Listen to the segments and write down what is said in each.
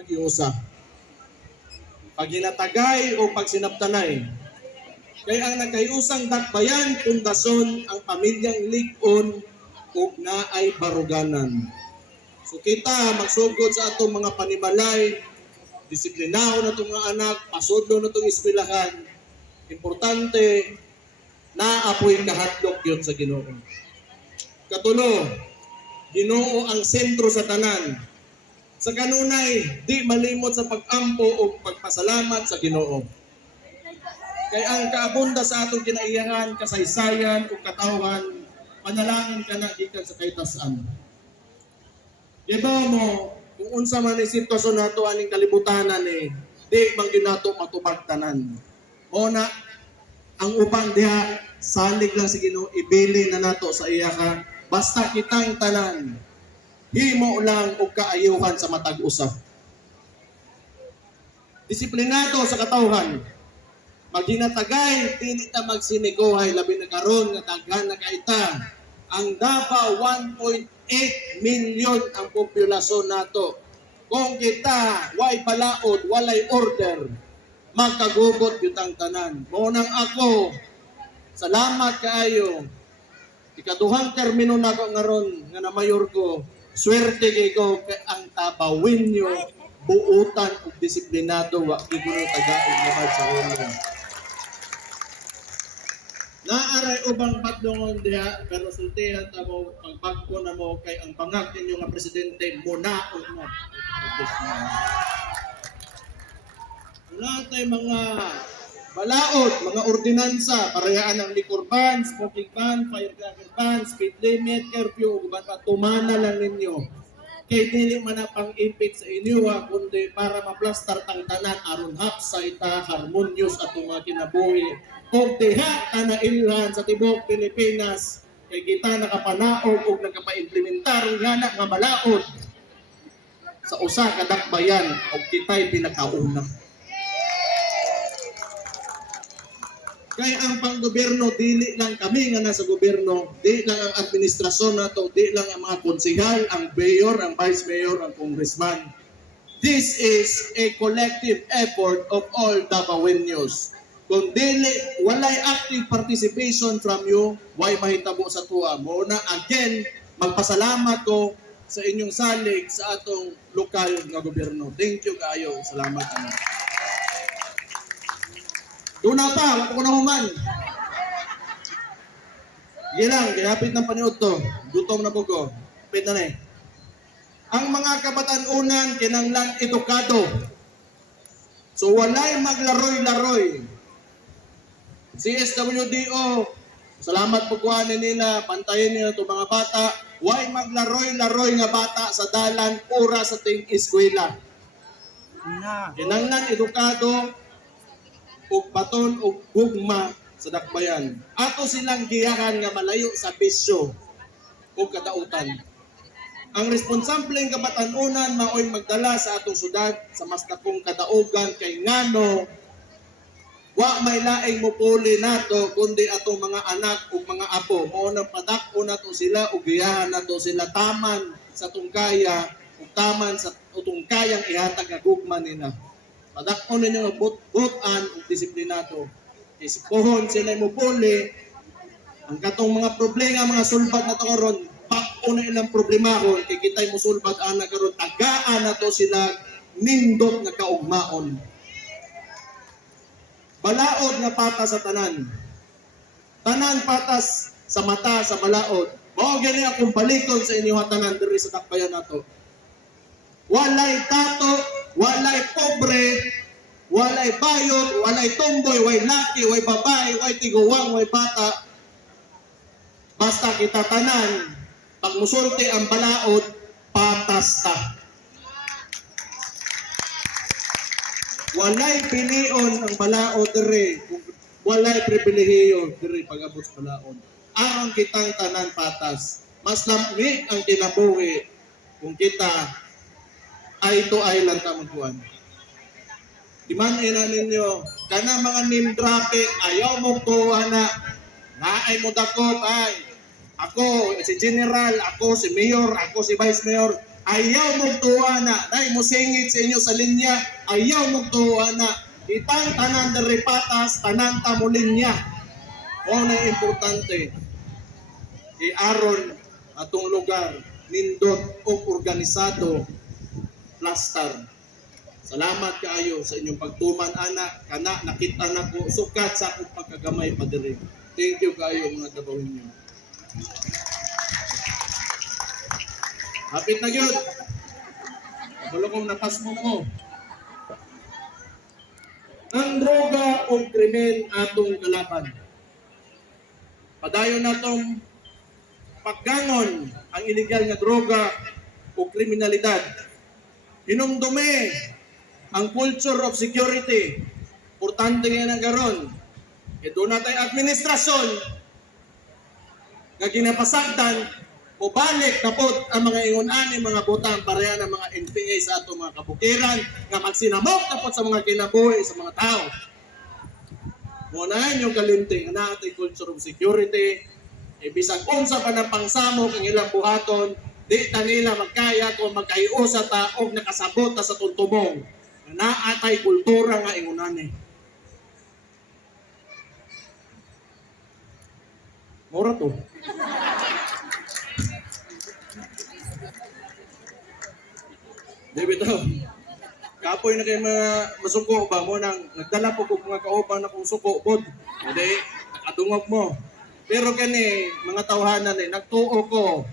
nagiusa. Pag ginatagay o pag sinaptanay. Kaya ang nagkayusang dakbayan, pundasyon, ang pamilyang ligon o na ay baruganan. So kita magsugod sa atong mga panimalay, disiplinaho na itong mga anak, pasudlo na itong eskwelahan. Importante, naapoy kahatlok yun sa Ginoo. Katulo, Ginoo ang sentro sa tanan. Sa kanunay, di malimot sa pag-ampo o pagpasalamat sa Ginoo. Kaya ang kaabunda sa atong kinaiyahan, kasaysayan o katawhan, panalangin ka na gikan sa kahitasan. Diba mo, kung unsa man ni sitwasyon nato aning kalibutanan di man ginato matubag tanan. O na, ang upang diha, salig lang sa Ginoo, ibili na nato sa iya ka, basta kitang tanan, himo lang og kaayuhan sa matag usa. Disiplinado sa katawhan. Maghinatagay, dili ta magsiniguhay labi na karon nga daghan na kaita. Ang Davao 1.8 million ang populasyon nato. Kung kita way balaod, walay order, magkagugot yutang tanan. Mo nang ako, salamat kaayo. Ikaduhang termino na ko ngaron nga na mayor ko. Swerte kay ko kay ang tabawin nyo, buutan o disiplinado, wa gigulo tagaog naman sa ulo. Naaray ubang patlongon diha, pero sultihan ta mo, pagbagko na mo kay ang bangag ninyo nga presidente, munaon mo. Wala tayo mga balaod, mga ordinansa, parehaan ng liquor ban, smoking ban, firecracker ban, speed limit, curfew, uban pa, tumana lang ninyo. Kay dili man na pang-impit sa inyo, kundi para maplastar tang tanan, aron hapsay ta, harmonious at mga kinabuhi. Kung diha ka na ilhan sa tibok Pilipinas, kay kita nakapanaog o nakapaimplementar nga nga balaod sa usa ka dakbayan o kita'y pinakauna. Kaya ang panggobyerno, dili lang kami nga nasa gobyerno, di lang ang administrasyon nato, di lang ang mga konsehal, ang mayor, ang vice mayor, ang congressman. This is a collective effort of all Davaoenos. Kung dili, walay active participation from you, why mahitabo sa tuwa mo na again, magpasalamat ko sa inyong salig sa atong lokal nga gobyerno. Thank you kayo. Salamat. Doon na pa, wala ko na human. Sige lang, kinapit ng paniod to. Gutom na po ko. Pit na na Ang mga kabatan-unan, kinanglan edukado. So walay maglaroy-laroy. CSWDO, salamat po kuhanin nila, pantayin nila itong mga bata. Walay maglaroy-laroy nga bata sa dalan, pura sa ting eskwela. Kinanglan edukado, ug baton ug gugma sa dakbayan. Ato silang giyahan nga malayo sa bisyo ug kadautan. Ang responsableng kabatan-unan maoy magdala sa atong syudad sa mas dakong kadaugan kay ngano wa may laing mupuli nato kundi atong mga anak ug mga apo. Mao nang padak-o nato sila ug giyahan nato sila taman sa tungkaya ug taman sa tungkayang ihatag nga gugma nila. Padak-o ninyo nga butan ug disiplinado. Isipohon sila mo puli ang katong mga problema, mga sulbat na karon, pak-o na ilang problema ko kay kitay mo sulbat ana karon, tagaan nato sila nindot nga kaugmaon. Balaod nga patas sa tanan. Tanan patas sa mata sa balaod. Mao gani akong balikon sa inyo tanan diri sa dakbayan nato. Walay tato, walay pobre, walay bayot, walay tomboy, walay laki, walay babae, walay tiguwang, walay bata. Basta kita tanan, pag musulti ang balaod, patas ta. Walay pilion ang balaod diri, walay pribilehiyo diri pag-abot sa balaod. Aron kitang tanan patas. Mas lamig ang kinabuhi kung kita ay to ay lang ta magkuhan. Diman ina ninyo, kana mga name dropping, ayaw mo kuha na, naay mo dakot, ay, ako si General, ako si Mayor, ako si Vice Mayor, Ayaw mong tuwa na. Dahil mo singit sa inyo sa linya, ayaw mong tuwa na. Itang tanan dari patas, tanan ta mo linya. O na importante. Iaron atong lugar, nindot o organisado, plaster. Salamat kaayo sa inyong pagtuman, anak. Kana, nakita na ko, sukat sa akong pagkagamay pa diri. Thank you kaayo mga Dabawin nyo. Hapit na yun. Bulong napas mo. Ang droga o krimen atong kalaban. Padayon natong paggangon ang illegal nga droga o kriminalidad. Hinumdumi ang culture of security. Importante nga na garon. Doon na tayo administrasyon nga ginapasaktan o balik na po ang mga ingon-ani, mga butang pareha ng mga NPA sa ato mga kabukiran nga magsinamok na po sa mga kinabuhi sa mga tao. Munahan yung kalinting na ating culture of security, bisag unsa pa ng pangsamok ang ilang buhaton, di ta nila magkaya kung magkaiusa ta o nakasabot ta sa tuntumong na atay kultura nga ingunani. Mura to. Di bitaw. Kapoy na kayo mga masuko ba mo nang nagdala po kong mga kauban na kong suko pod. Hindi, nakadungog mo. Pero kani, mga tawhanan nagtuo ko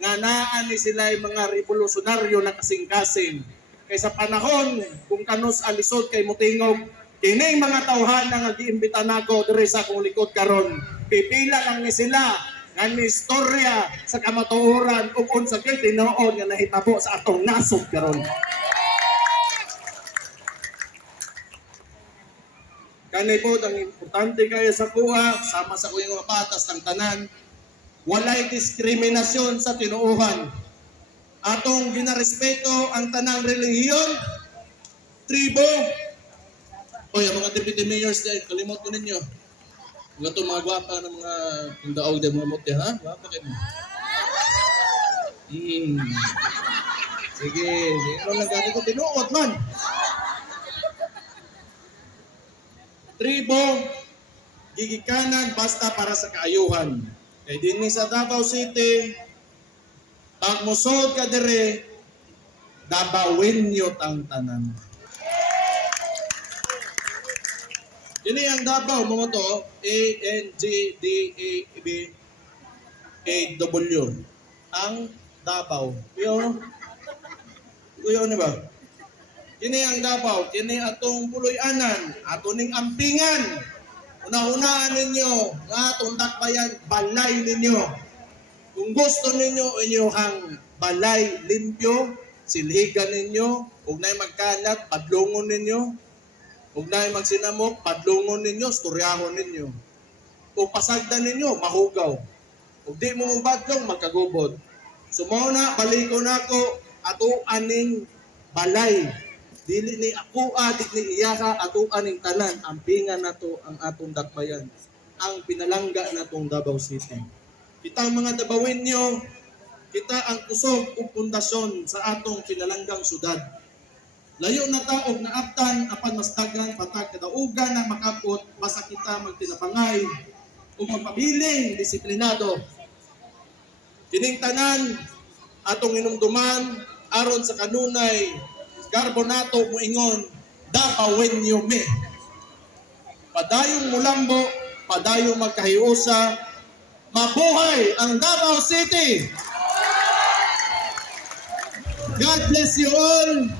nga naan ni sila yung mga revolusyonaryo na kasing-kasing. Kaysa panahon, kung kanus alisod kay Mutingog, kini mga tawhanan nga giimbita nako diri sa akong likod karon. Pipila lang ni sila nga ni istorya sa kamatuoran ug unsa kay tinuod nga nahitabo sa atong nasod karon. Kani po ang importante kayo sa kuha, sama sa kuyang mga patas ng tanan, walay diskriminasyon sa tinuuhan. Atong ginarespeto ang tanang relihiyon, tribo. O yung mga deputy mayors dahil, kalimot ko ninyo. Mga ito mga gwapa ng mga tindaog dahil mga mote, ha? Gwapa kayo mo. Sige, ikaw lang gano'n ko tinuot man. Tribo, gigikanan basta para sa kaayuhan. Kay din sa Davao City, pag musod ka dire, Dabawin nyo tang tanan. Ini ang Davao, mga to, A-N-G-D-A-B-A-W. Ang Davao. Kuyo ni ba? Kini ang Davao, kini atong puloy-anan, ato ning ampingan. Una-unaan ninyo, nga atong takbayan, balay ninyo. Kung gusto ninyo inyong balay limpyo, silhigan ninyo, huwag na magkalat, padlungon ninyo. Huwag na magsinamok, padlungon ninyo, storyahon ninyo. Kung pasagdan ninyo, mahugaw. Kung di mo mabadlong, magkagubod. Sumuna, baliko na ako, ato aning balay. Dili ni ako, di ni iyaka, ato aning tanan, ampingan na to ang atong dakbayan. Ang pinalangga na tong Davao City. Kita ang mga Dabawin nyo, kita ang kusog o pundasyon sa atong pinalanggang syudad. Layo na taog na aptan, apan mas dagang patag kadaugan na makapot, basta kita magtinapangay o magpabiling disiplinado. Kining tanan, atong inumduman, aron sa kanunay, karbonato mo ingon, Dabawin nyo me. Padayong mulambo, padayong magkahiusa, mabuhay ang Davao City! God bless you all!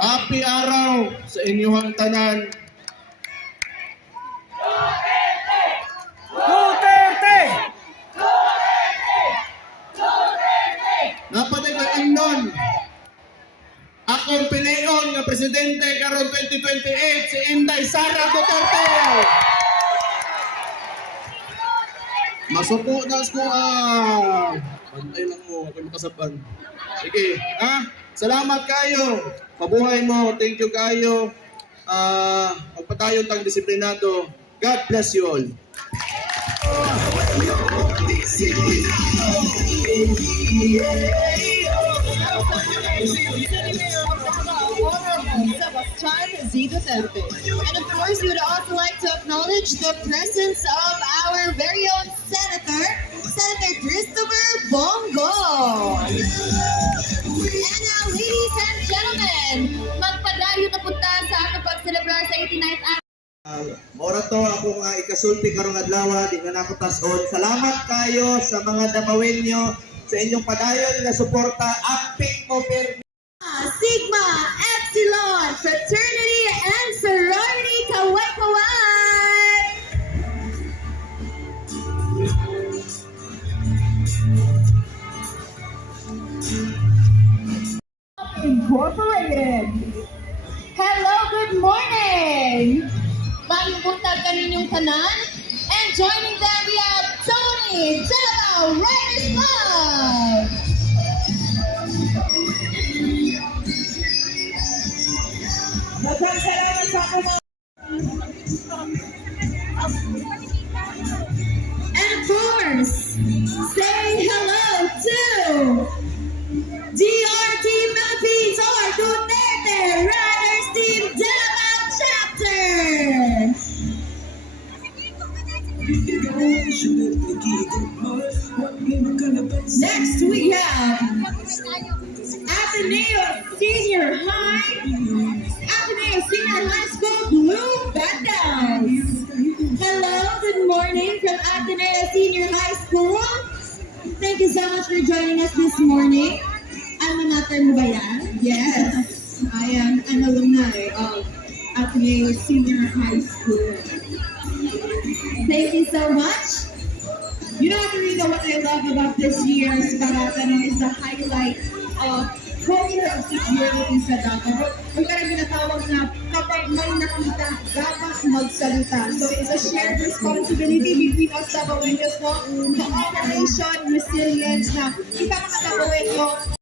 Happy araw sa inyong tanan! Duterte! Napaday ka ingnon, akong pilion nga presidente karon 2028 si Inday Sara Duterte! Masuko na ko Pantay lang mo, ako makasapan. Sige, ha? Salamat kayo. Mabuhay mo. Thank you kayo. Magpatayon tang disiplinado. God bless you all. City Mayor of Davao, Honorable Sebastian Z. Duterte. And of course, we would also like to acknowledge the presence of our very own Senator, Senator Christopher Bongo. And now, ladies and gentlemen, magpadayo na punta sa ating pagselebrar sa 89th Mora to akong ikasulti karong adlaw di nga nako tas-on. Salamat kayo sa mga Davaoenyo sa inyong padayon nga suporta acting mo per Sigma Epsilon Fraternity and Sorority Kaway Kaway! Incorporated. Hello, good morning! Bagong buntag kaninyong tanan. And joining them, we have Tony Davao Riders Club! Maraming salamat sa ating mga... And of course, say hello to DRT Philippines or Duterte Riders Team Davao Chapter! Next we have Ateneo Senior Senior High School Blue Bandas. Hello, good morning from Ateneo Senior High School. Thank you so much for joining us this morning. Alma mater mo ba yan? Yes, I am an alumni of Ateneo Senior High School. Thank you so much. You know, Rita, what I love about this year's Baratano is the highlight of culture of security sa Davao. Yung parang ginatawag na kapag may nakita, dapat magsalita. So it's a shared responsibility between us Davaoenos, no? Cooperation, resilience na kita mga Davaoeno